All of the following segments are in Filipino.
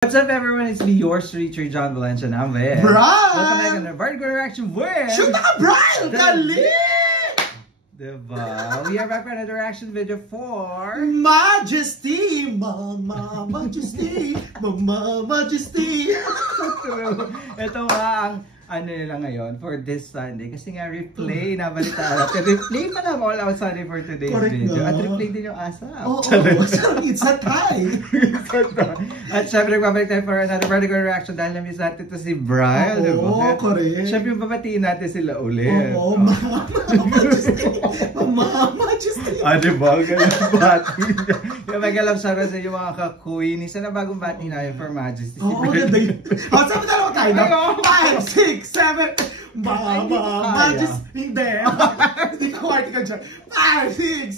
What's up everyone, it's me, yours, Richard John Valencia Nave. Brian! Welcome back to the Vertigo Reaction with... Shoot na ka, Brian! Kali! Diba? We are back for another reaction video for... Majesty! Mama Majesty! Mama Majesty! Ito nga ang ano nila ngayon for this Sunday. Kasi nga replay, nabalitaan natin. Replay pa na all out Sunday for today's Correct video. na. At replay din yung ASAP. Oo, it's a tie! At syempre, nagpapalik tayo for another Vertigo Reaction dahil na-miss natin ito si Brian. Oo, correct. Syempre, babatiin natin sila ulit. Oo, Mama Majesty! Mama Majesty! Ah, diba? Ganun bati. Yung may galap sa yung mga ka-queen. Isa na bagong bati namin for Majesty. Oo, ganda yun. O, sabi na naman tayo na? 5, 6, 7, Mama Majesty! Hindi! Hindi ko arti ka dyan. 5, 6,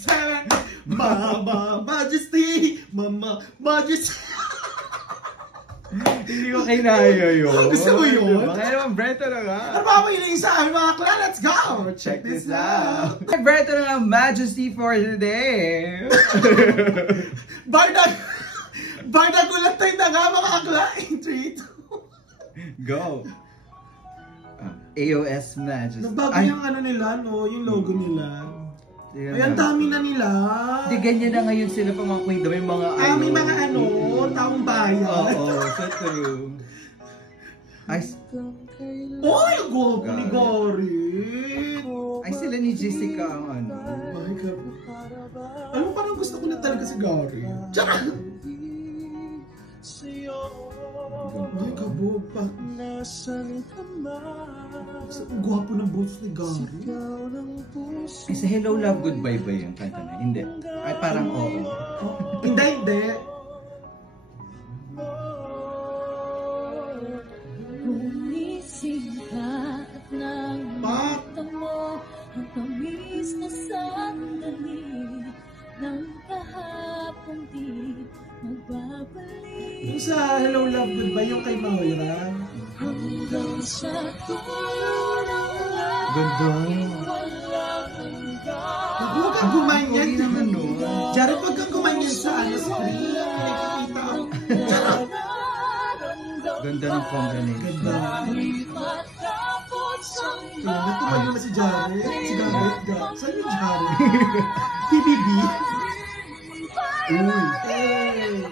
7, Mama Majesty! Mama Majesty! Hindi ko kinaya yun. Gusto mo yun? Kaya naman, Breto na nga. Ano ba yung sa amin mga klan? Let's go! Check this out. Breto na nga, Majesty for today. Bardag ulat tayo na nga mga klan. 3, 2. Go. AOS Majesty. Nagbago yung ano nila, no? Yung logo nila. Ay, ang dami na nila. Di ganyan na ngayon sila pa mga queen. May mga may mga taong bayan. Oo, so true. Ay, oy, ang gwapo ni Gary. Ay, sila ni Jessica ang ano. My God. Alam mo, parang gusto ko na talaga si Gary. Tsaka! Ay, kabog pa. Ang gwapo ng boses ni Gary. Isa Hello Love Goodbye ba yung kanta na? Hindi. Ay, parang oo. Hindi, hindi. Pak! Ang tamis na sandali ng kahapon di magbabalik. Yung sa Hello Love Goodbye, yung kay Moira. Hanggang sa tuyo ng Ganda. Huwag kang gumanyan. Okay naman, no? Jared, huwag kang gumanyan sa screen. Nakikita ako. Ganda ng combination. Ganda. Natumayo na si Jared. Si Jared. Saan yung Jared? PBB? Uy. Hey!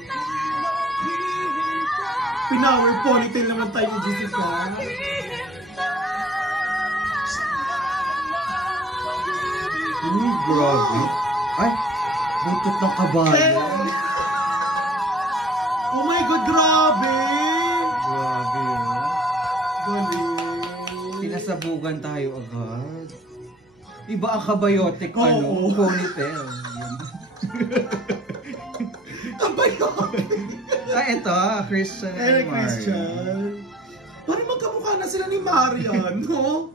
Pinower ponytail naman tayo ni Jessica. Uy, grabe. Ay, butot ng kabayo. Oh my God, grabe! Grabe. Galing. Pinasabugan tayo agad. Iba ang kabayotic, Oo. ponytail. Kabayotic! Ito, Christian Hey, and Marian. Christian. Parang magkamukha na sila ni Marian, no?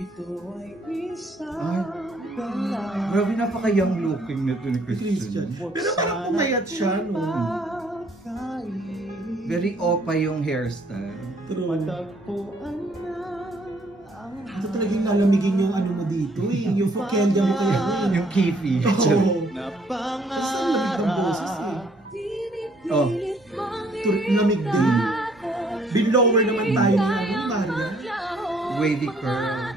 Ito ay isang Ay, grabe, napaka-young looking na ito ni Christian. Pero parang pumayat siya, no? Very opa yung hairstyle. True. Ito talagang lalamigin yung ano mo dito, yung fokenda mo kaya mo. Yung kifi. Oo. Basta ang lamig ng boses eh. Oh. Lamig din. Binlower naman tayo ni Maria. Wavy curl.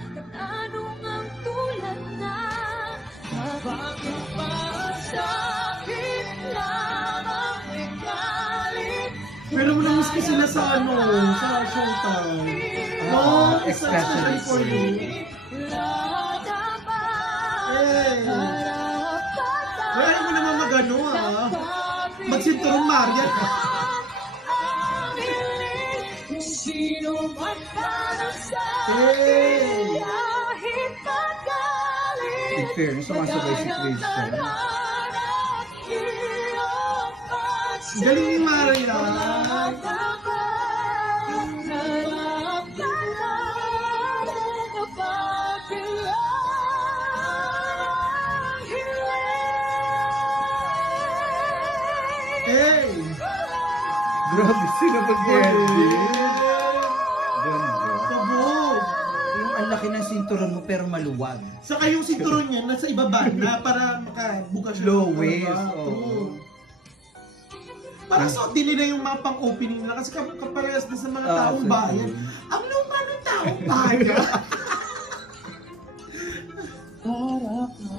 Pero namiss ko sila sa sa showtime. Especially for you. Ayaw mo naman magano magsinturong Maria. Hey! In fairness, sumasabay si Christian. Galing ni Maria. Hey! Grabe sila mag-ending. Ganda. Kabog! Yung ang laki ng sinturon mo pero maluwag. Saka yung sinturon niya nasa ibaba na para makabukas siya. Low waist. Oo. Parang suot din nila yung mga pang-opening nila kasi kaparehas din sa mga taong so bayan. cool. Ang luma ng taong bayan.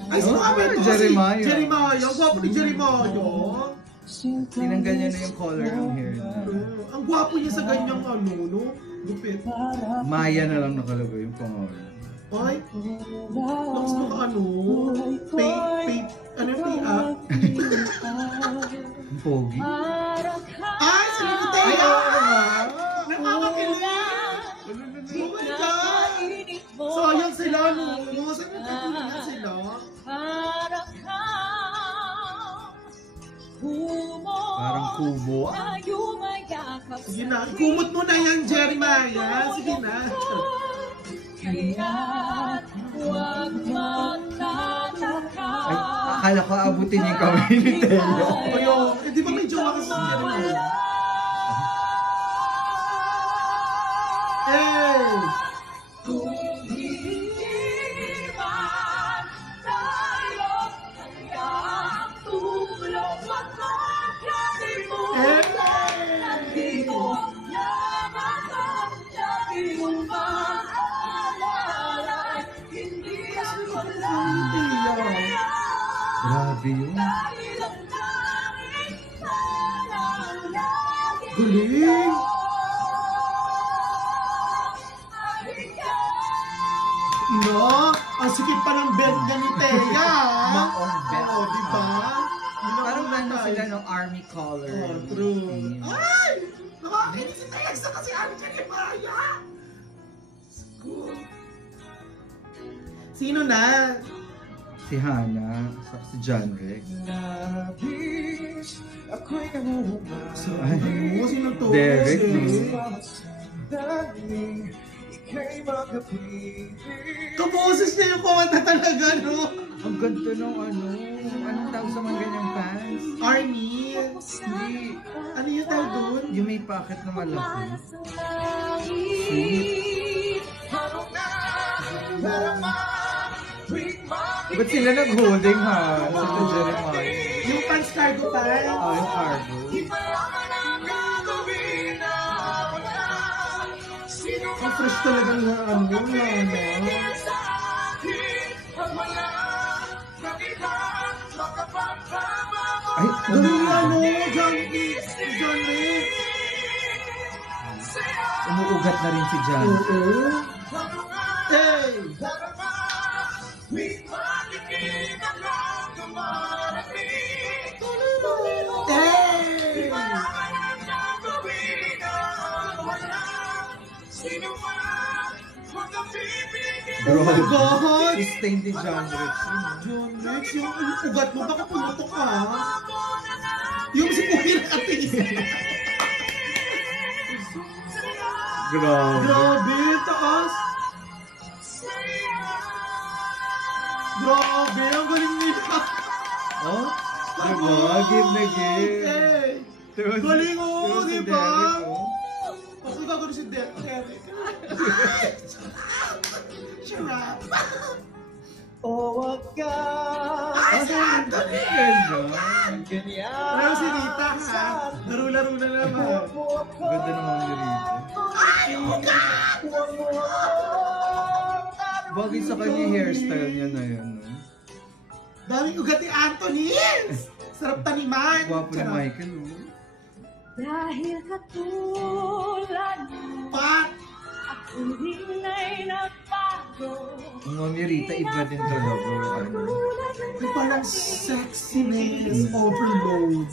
Ay, sino nga ba ito? Jeremiah. Jeremiah. Ang gwapo ni Jeremiah. Tinanggal niya na yung color ng hair niya. Ang gwapo niya sa ganyang ano, no? Lupit. Maya na lang nakalagay yung pangalan. Ay, looks mo ka ano? Ano yung pay-up? Ang pogi. Ay, sila ni Teo! Ay, oo nga. Nakakakilig! Oh my God! Sayang sila, no? Saan yung tatuloy sila? Parang kubo. Sige na, ikumot mo na yan, Jeremiah. Sige na. Ay, akala ko abutin yung kamay ni Teo. Ayo, di ba may jowa ka sa Jeremiah? Hey! Grabe yun. Galing! No, ang sikip pa ng belt niya ni Teya. Maong belt. Oo, di ba? Parang ano sila ng army color. Oh, true. Ay! Nakakainis si Teya sa kasi ano siya ni Maya. School. Sino na? Si Hana, si John Rex. Ano? Sino to? Derek, Kaboses niya yung kumanta talaga, no? Ang ganda ng ano, anong tawag sa mga ganyang pants? Army. Hindi, Ano yung tawag doon? yung may pocket na malaki. Ba't sila nag-holding ha? Sila Jeremiah. Yung pants cargo pa. Yung cargo. Ang fresh talaga nga ano, Ay, Galing nga, no? John Wick. John Wick. umuugat na rin si John. Oo. Hey! Hey! Bro, Oh my God! sustain ni John Rex. John Rex, yung ugat mo, baka pumutok ka. Yung si Puhi na katingin. Grabe. Grabe, taas. Grabe, ang galing nila. Oh, diba? Give na give. Okay. Diba si- Galing mo, diba si diba? Derek, oh? Ako gagawin si Derek. Charap. O wag ka Ay, si Anthony! Ganda. Pero si Rita, ha? Laro-laro na naman. Ganda naman ni Rita. Ay, ugat! Bagay sa kanya yung hairstyle niya na yun. No? Daming ugat ni Anthony! Sarap taniman! Gwapo ni Charap. Michael. Oh. dahil katulad mo, Pat! ako rin ay nagbago. Ang Mami Rita, iba din talaga. Ano? May parang sexiness overload.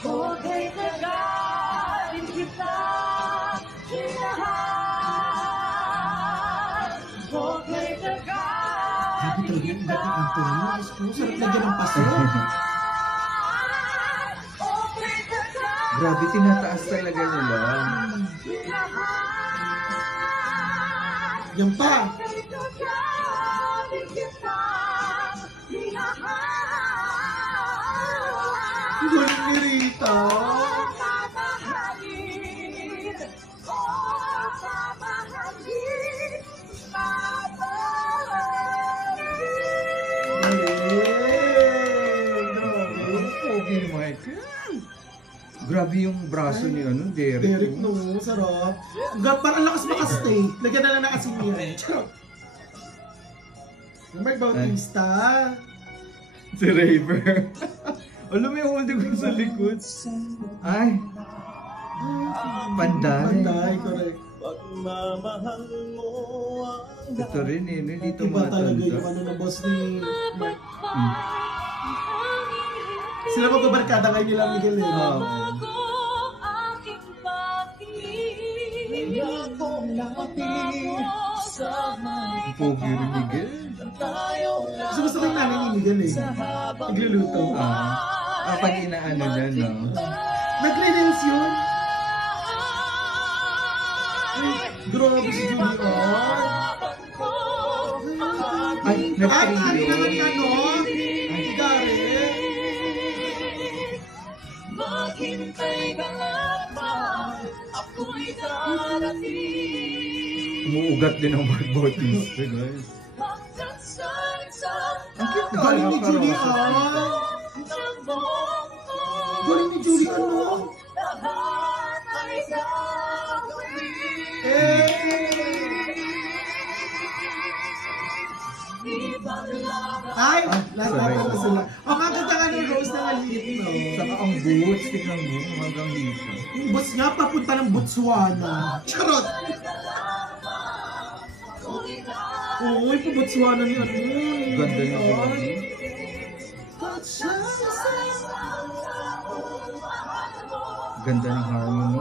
Okay, nagaling kita, sinahal. Okay, Happy talaga yung ugat ni Anthony. Mas ko, sarap lagyan ng paso. Grabe, tinataas talaga nila. Yan pa! Galing ni Rita! Galing! Grabe! my God. Grabe yung braso ni ano, Derek. Derek, no. Sarap. Parang lakas makastay. Lagyan na lang ng asin niya. Charot. Number Bautista. Si Raver. Alam mo yung holding ko sa likod. Ay. Panday. Panday, correct. Pagmamahal mo ang Ito rin eh, hindi Iba talaga yung tumatanda. ano ng boss ni Mark. Sila magbabarkada ngayon nila Miguel eh. Oo. Ako aking pag-ibig. ako lapit sa may Pogi rin Miguel. tayo Gusto ko yung nanay ni Miguel eh. Nagluluto. Pag inaano dyan, no? Nagre-reels yun. Grabe si Junior. Ay, Ay, ano naman nag-trio. yan, no? Ay, Gary. Maghintay ka lamang, ako'y darating. Umuugat din ang Mark Bautista, guys. Hanggang saan Ang cute na. Galing ni ano, Julie, parang- ah. ng mundo, Galing ni Julie, ano? lahat ay gagawin. Eh. Ay, lahat sorry. na sila. Ang maganda nga ng Rose na maliit, no? Saka ang boots, tignan mo, hanggang dito. Yung bus nga, papunta ng Botswana. Charot! Oo, yung Botswana ni ano. Ganda na ba? Ganda ng harmony.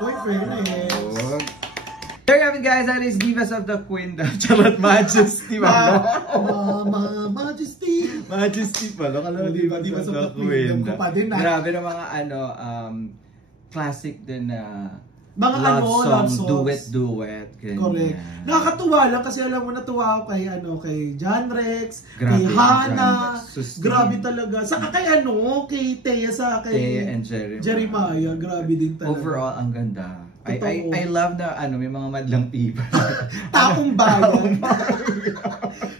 Uy, fairness. There you have it, guys. That is Divas of the Queendom. Charot, Majesty. Mama, Majesty. Majesty pala. Kala Diba, Divas of the Queendom ko pa din, ah. Grabe na mga classic din na Mga love songs. duet. Ganyan. Correct. Nakakatuwa lang kasi alam mo natuwa ako kay John Rex, Grabe kay yung Hana. John Rex. Sustain. Grabe talaga. Saka kay kay Thea sa kay Thea and Jeremiah. Grabe din talaga. Overall, ang ganda. Totoo. I love na may mga madlang iba. Taong bayan.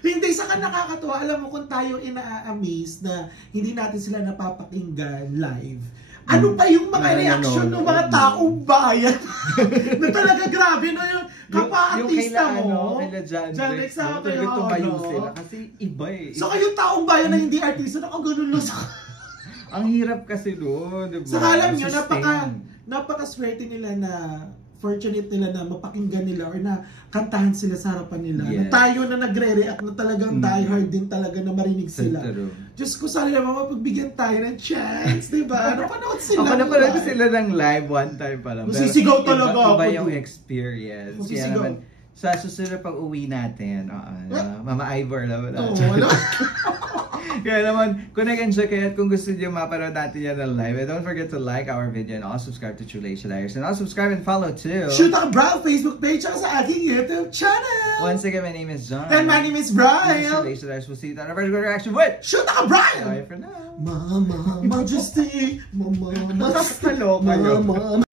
Hindi, saka nakakatuwa. Alam mo kung tayo ina-amaze na hindi natin sila napapakinggan live. Ano pa yung mga reaction ng mga taong bayan? Na talaga grabe no yung kapwa-artista mo. Kaila John Rex, no? kayo, Talaga tumayo ano? sila. Kasi iba eh. So kayong taong bayan na hindi artista, nakaganon lang sa... Ang hirap kasi doon, diba? Saka alam nyo, Sustain. napaka-swerte nila na fortunate nila na mapakinggan nila or na kantahan sila sa harapan nila. Yes. Na tayo na nagre-react na talagang diehard din talaga na marinig sila. True. Diyos ko, sana naman mapagbigyan tayo ng chance, di ba? Napanood sila. Ako napanood ko sila ng live one time pa lang. Masisigaw talaga iba ako yung dun. experience. Kaya Masisigaw. naman, sa susunod pag uwi natin, Mama Ivor na wala. Oo, wala. Kaya naman, kung nag-enjoy kayo at kung gusto niyo mapanood natin yan ng live, don't forget to like our video and also subscribe to Chulation Diaries. And also subscribe and follow too. Shoot ako, Brown Facebook page at sa aking YouTube channel. Once again, my name is John. And my name is This is Brian. Chulation Diaries. We'll see you on our first reaction with Shoot ako, Brian. Bye for now. Mama, Majesty. Mama, Majesty. Nakakaloka yun. Mama.